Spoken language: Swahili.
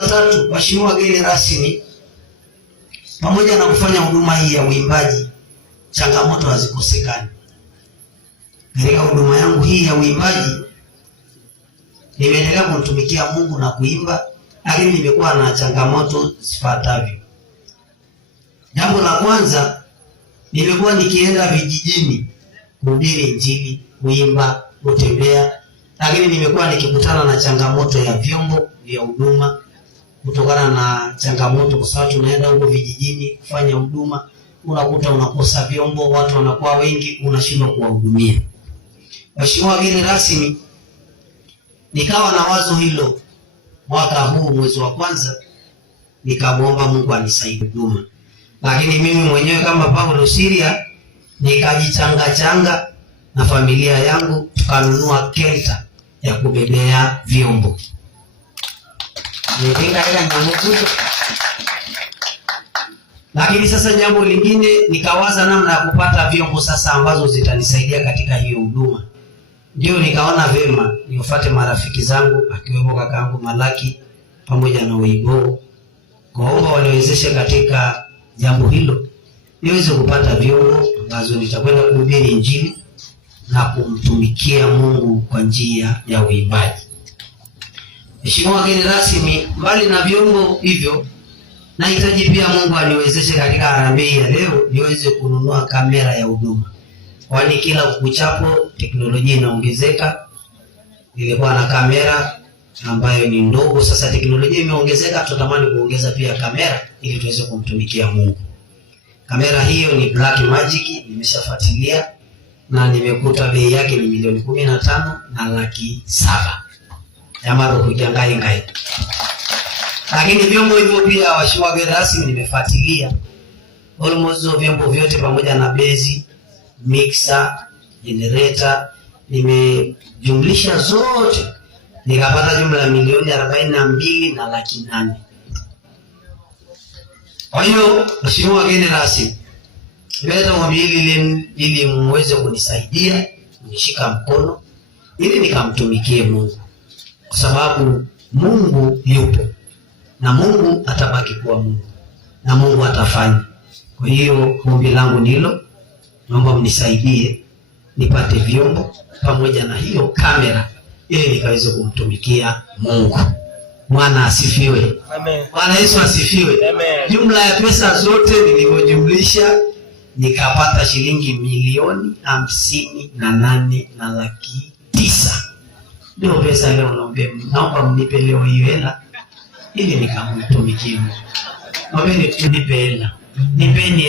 la tatu, waheshimiwa wageni rasmi, pamoja na kufanya huduma hii ya uimbaji, changamoto hazikosekani. Katika huduma yangu hii ya uimbaji, nimeendelea kumtumikia Mungu na kuimba, lakini nimekuwa na changamoto zifuatavyo. Jambo la kwanza, nimekuwa nikienda vijijini kuhubiri Injili, kuimba, kutembea, lakini nimekuwa nikikutana na changamoto ya vyombo vya huduma. Kutokana na changamoto, kwa sababu tunaenda huko vijijini kufanya huduma, unakuta unakosa vyombo, watu wanakuwa wengi, unashindwa kuwahudumia. Mheshimiwa wageni rasmi, nikawa na wazo hilo mwaka huu mwezi wa kwanza, nikamwomba Mungu anisaidie huduma. Lakini mimi mwenyewe kama Paulo Siria nikajichanga na familia yangu, tukanunua kenta ya kubebea vyombo. Lakini sasa jambo lingine, nikawaza namna ya kupata vyombo sasa ambazo zitanisaidia katika hiyo huduma. Ndio nikaona vema nifuate marafiki zangu, akiwemo kakaangu Malaki pamoja na Weibo, kuomba waniwezeshe katika jambo hilo, niweze kupata vyombo ambazo nitakwenda kuhubiri Injili na kumtumikia Mungu kwa njia ya uimbaji. Mheshimiwa wageni rasmi, mbali na vyombo hivyo, nahitaji pia Mungu aniwezeshe katika harambee ya leo niweze kununua kamera ya huduma. Kwani kila kuchapo teknolojia inaongezeka. Nilikuwa na kamera ambayo ni ndogo, sasa teknolojia imeongezeka, tutamani kuongeza pia kamera ili tuweze kumtumikia Mungu. Kamera hiyo ni Blackmagic, nimeshafuatilia na nimekuta bei yake ni milioni 15,700,000. Jamaro kujangai ngai. Lakini vyombo hivyo pia, waheshimiwa wageni rasmi, nimefuatilia almost vyombo vyote pamoja na bezi, mixer, generator, nimejumlisha zote, nikapata jumla ya milioni 42,800,000. Kwa hiyo waheshimiwa wageni rasmi, nimeleta ombi hili ili muweze kunisaidia, kunishika mkono ili nikamtumikie Mungu, kwa sababu Mungu yupo na Mungu atabaki kuwa Mungu na Mungu atafanya. Kwa hiyo ombi langu ni hilo, naomba mnisaidie nipate vyombo pamoja na hiyo kamera ili nikaweze kumtumikia Mungu. Bwana asifiwe. Amen. Bwana Yesu asifiwe. Amen. Jumla ya pesa zote nilipojumlisha nikapata shilingi 1,58,900,000. Ndio pesa leo naomba mnipe leo hiyo hela ili nikamtumikie Mungu. Naomba nipe hela. Nipeni